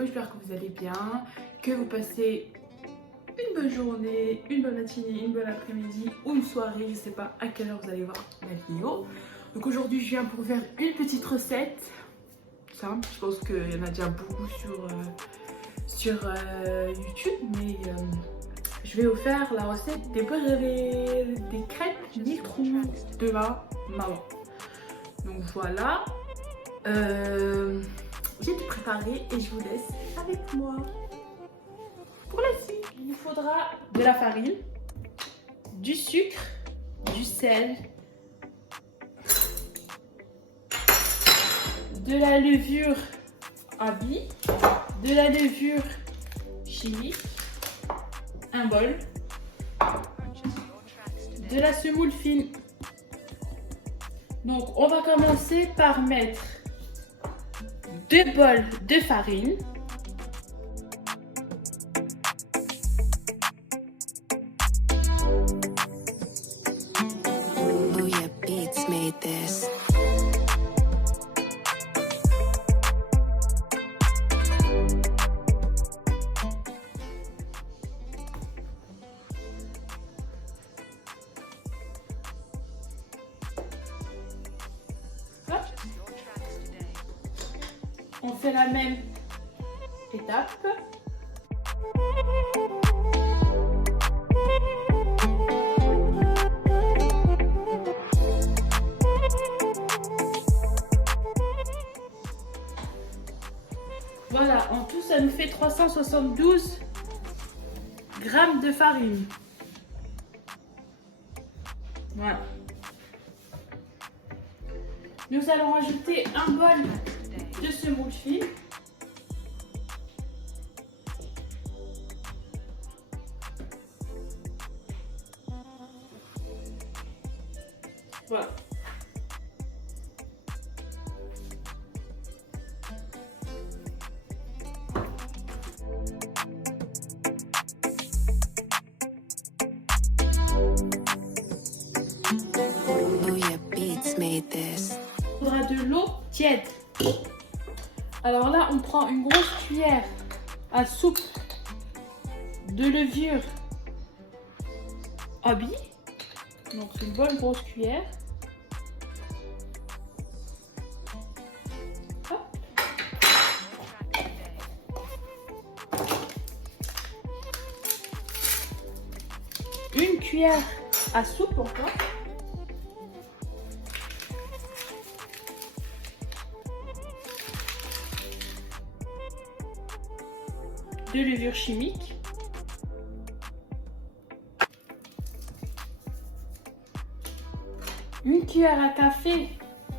info, j'espère que vous allez bien, que vous passez une bonne journée, une bonne matinée, une bonne après-midi ou une soirée, je sais pas à quelle heure vous allez voir la vidéo. Donc aujourd'hui je viens pour faire une petite recette simple, je pense qu'il y en a déjà beaucoup sur YouTube, mais je vais vous faire la recette des crêpes micro de ma maman. Donc voilà, j'ai tout préparé et je vous laisse avec moi. Pour la suite, il nous faudra de la farine, du sucre, du sel, de la levure à billes, de la levure chimique, un bol, de la semoule fine. Donc on va commencer par mettre 2 bols de farine, on fait la même étape. Voilà, en tout ça nous fait 372 grammes de farine. Voilà. Nous allons ajouter un bol de semoule fine. Voilà. Il faudra de l'eau tiède. Alors là, on prend une grosse cuillère à soupe de levure à billes. Donc une bonne grosse cuillère. Hop. Une cuillère à soupe encore. De levure chimique. Une cuillère à café,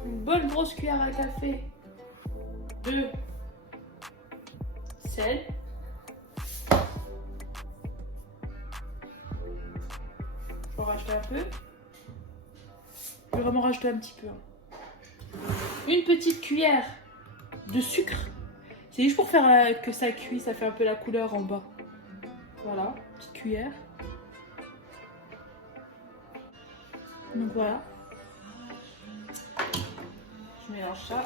une bonne grosse cuillère à café de sel. Je vais rajouter un peu. Je vais vraiment rajouter un petit peu. Une petite cuillère de sucre. C'est juste pour faire que ça cuit, ça fait un peu la couleur en bas. Voilà, petite cuillère. Donc voilà. Je mélange ça.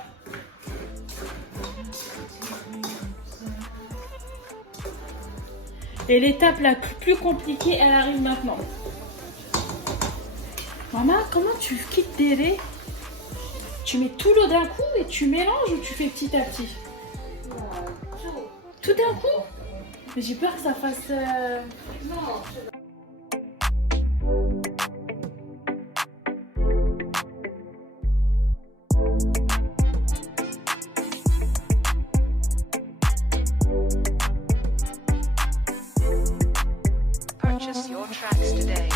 Et l'étape la plus compliquée, elle arrive maintenant. Maman, comment tu quittes des laits? Tu mets tout l'eau d'un coup et tu mélanges ou tu fais petit à petit? Tout d'un coup? Mais j'ai peur que ça fasse... Non. Purchase your tracks today.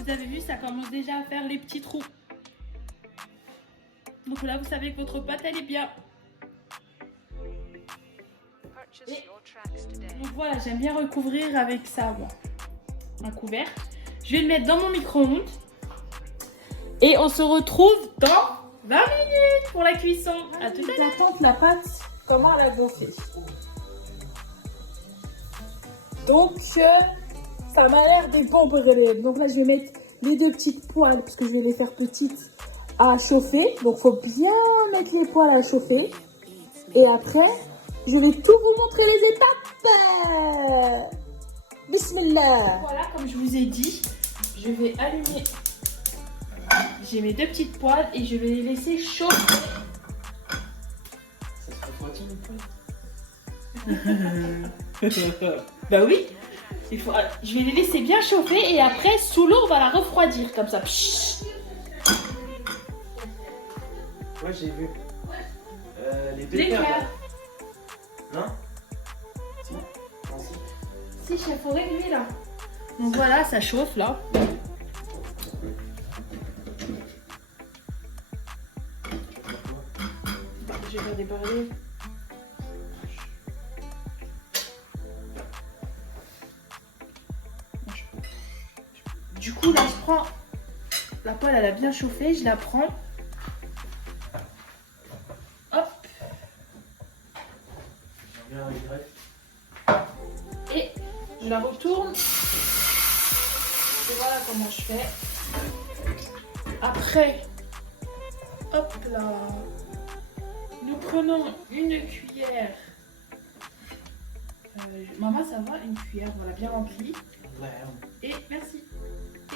vous avez vu, ça commence déjà à faire les petits trous. Donc là, vous savez que votre pâte, elle est bien. Purchase your tracks today. Donc voilà, j'aime bien recouvrir avec ça, moi. Un couvercle. Je vais le mettre dans mon micro-ondes. Et on se retrouve dans 20 minutes pour la cuisson. À tout à l'heure. Tente la pâte, comment elle a gonflé. Donc, ça m'a l'air des bons brûlés. Donc là, je vais mettre les 2 petites poêles, parce que je vais les faire petites, à chauffer. Donc, il faut bien mettre les poêles à chauffer. Et après, je vais tout vous montrer les étapes. Bismillah. Voilà, comme je vous ai dit, je vais allumer. J'ai mes 2 petites poêles et je vais les laisser chauffer. Ça se refroidit une poêle. Bah oui, je vais les laisser bien chauffer et après, sous l'eau, on va la refroidir comme ça. Pshhh. Ouais, j'ai vu. Les 2 Les paires. paires. là. Non. Si. Non, si. Si, chef, faut régler là. Donc voilà, ça chauffe là. Je vais faire des barils. Du coup, là, je prends la poêle, elle a bien chauffé, je la prends. Hop. Bien, oui, ouais. Et je la retourne. Et voilà comment je fais. Après, hop là. Nous prenons une cuillère. Maman, ça va? Une cuillère, voilà, bien remplie. Ouais. Et merci.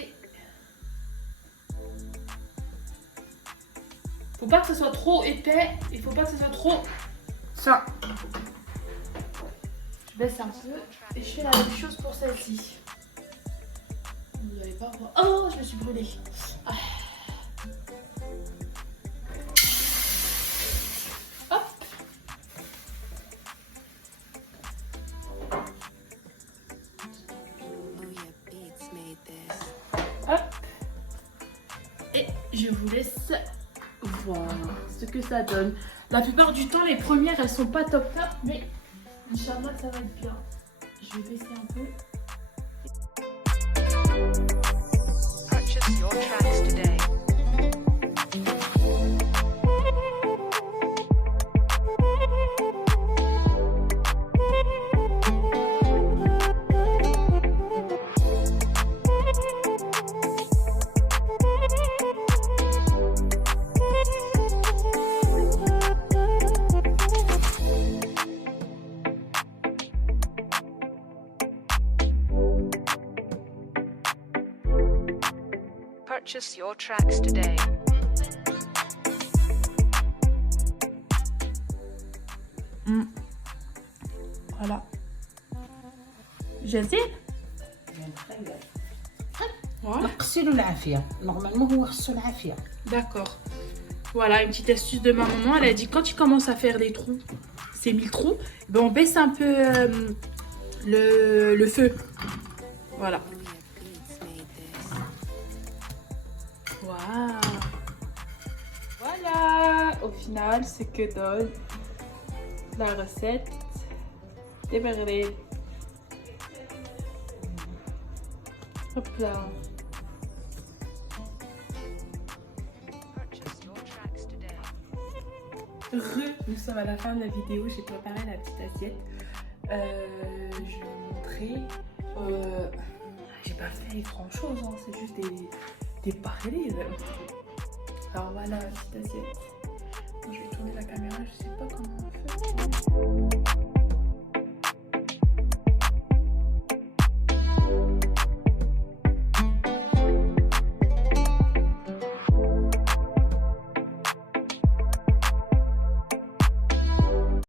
Et faut pas que ce soit trop épais. Il faut pas que ce soit trop fin. Je baisse un peu et je fais la même chose pour celle-ci. Vous n'allez pas voir. Oh, je me suis brûlée. Ah. Hop. Hop. Et je vous laisse voir ce que ça donne. La plupart du temps, les premières, elles sont pas top top, mais Inch'Allah, ça va être bien. Je vais baisser un peu. Purchase your tracks today. Purchase your tracks today. Voilà. Jazil. غسلوا العافية normalement هو غسلوا العافية. D'accord. Voilà, une petite astuce de ma maman. Elle a dit quand tu commences à faire des trous, ces 1000 trous, ben on baisse un peu le feu. Voilà. Waouh. Voilà. Au final, ce que donne la recette des merguez. Hop là. Purchase your tracks today. Nous sommes à la fin de la vidéo, j'ai préparé la petite assiette. Je vais vous montrer. J'ai pas fait grand chose, hein, c'est juste des parlés. Alors voilà la petite assiette. Je vais tourner la caméra, je sais pas comment on fait.